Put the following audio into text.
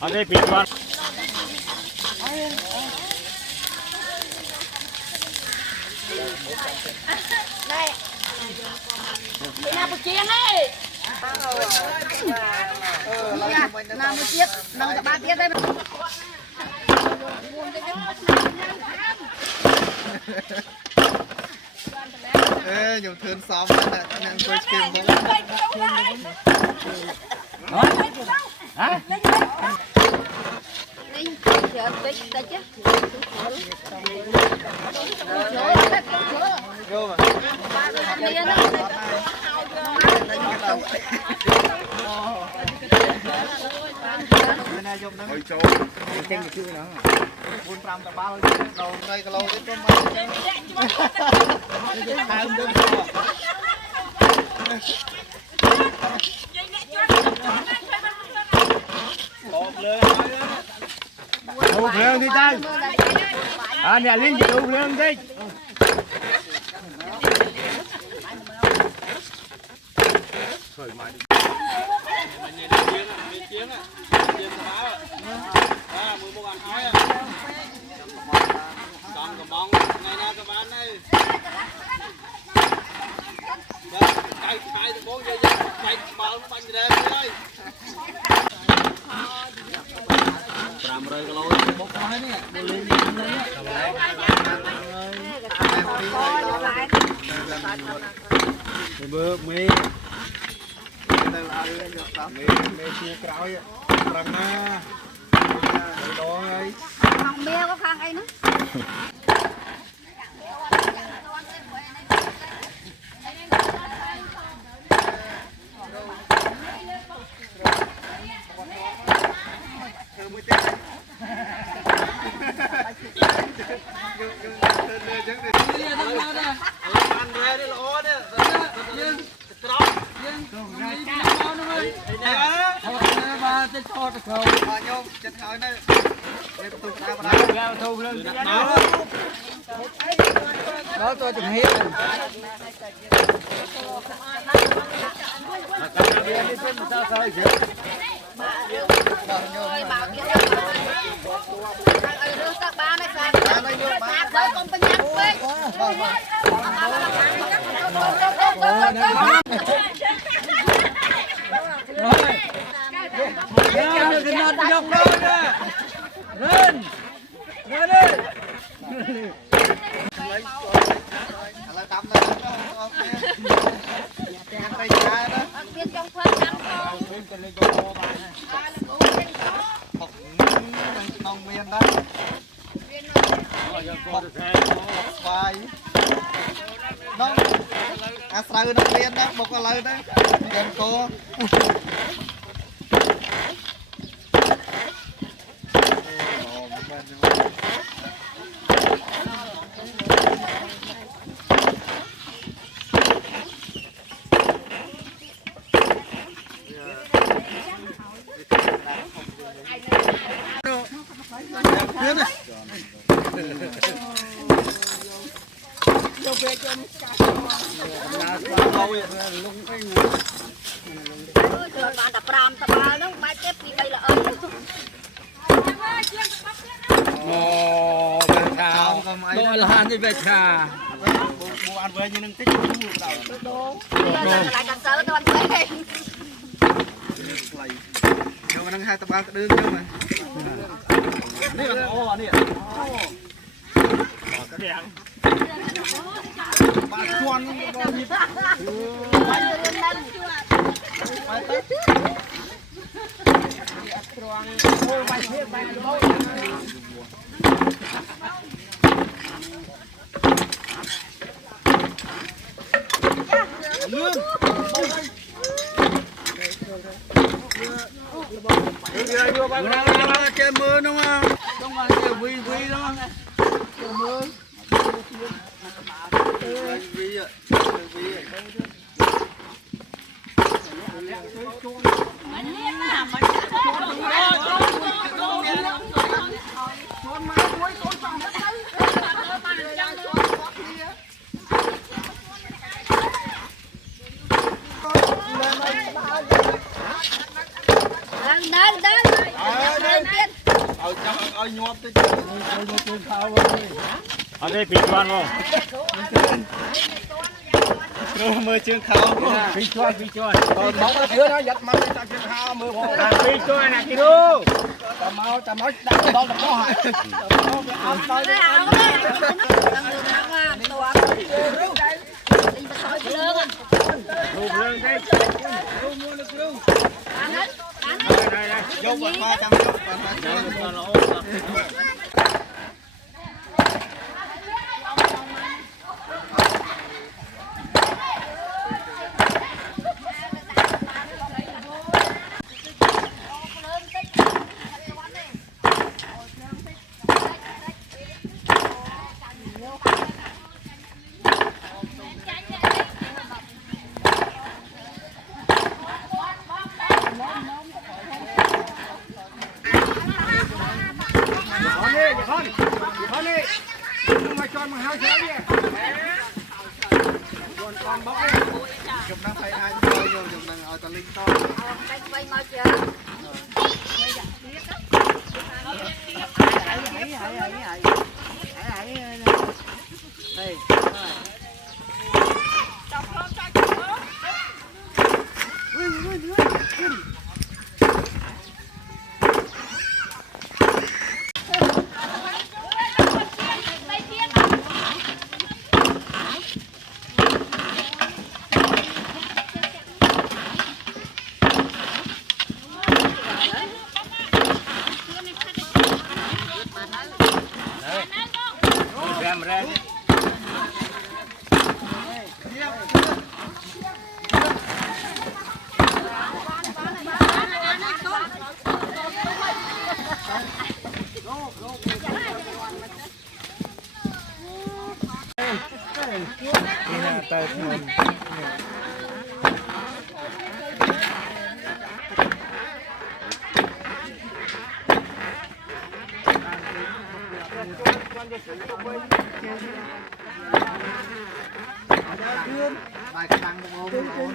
ở đây biển con này đi nào một chiên đấy nào một chiếc nào cả ba chiếc đây ê nhiều thương xóm nè năng quay kim đó hả đi chờ tích đây chứ vô mà ôi châu cái chữ nó buôn pram ta bao đầu đây cái lâu đến tôm đâu lên đi tay à nè linh đâu lên đi khởi mai đi bữa mì mì chia cào vậy răng na đó ấy không bia có khăn ấy nữa nhôm chân hỏi đây ra thu lên đó tôi chụp hiếp rồi bảo kia rồi các ba này sang rồi con bên nhắc quên lên cái nón dọc lên nè lên lên đi là tắm này ok ăn đây cha đó viên trong phân ăn không một nông miền đó vài đó à sao nông miền đó một cái lời đó gần cô bạn tập ram tập ba nó ba chép đi đây là ơi ồ về trà đồ là hàng đi về trà bộ ăn với như nâng tích lại càng sớm tôi ăn về vô mà nâng hai tập ba cái đương chứ màนี่มันโอ้เนี่ยกระเดียง บาดควันบอลมีไป chơi mưa đúng không? Đúng rồi, chơi vi vi đúng không? Chơi mưa. Ôi nhọp tới ở đây bị quan không? rồi mơ chương khảo Bị choan. Bóng nó chưa nó giật mạnh ta chưa hao mưa hồ. Bị choan nè kia đu. Tao mau đặt bóng nó hại. Rụt lưng đây. Đây. vô quạt 300 vô quạt 300 Con đi. Không mà choan mà hao xéo đi. con bóc đi chụp năng phải ai vô chụp năng ở tờ linh to Rem. bài cái đăng một ôm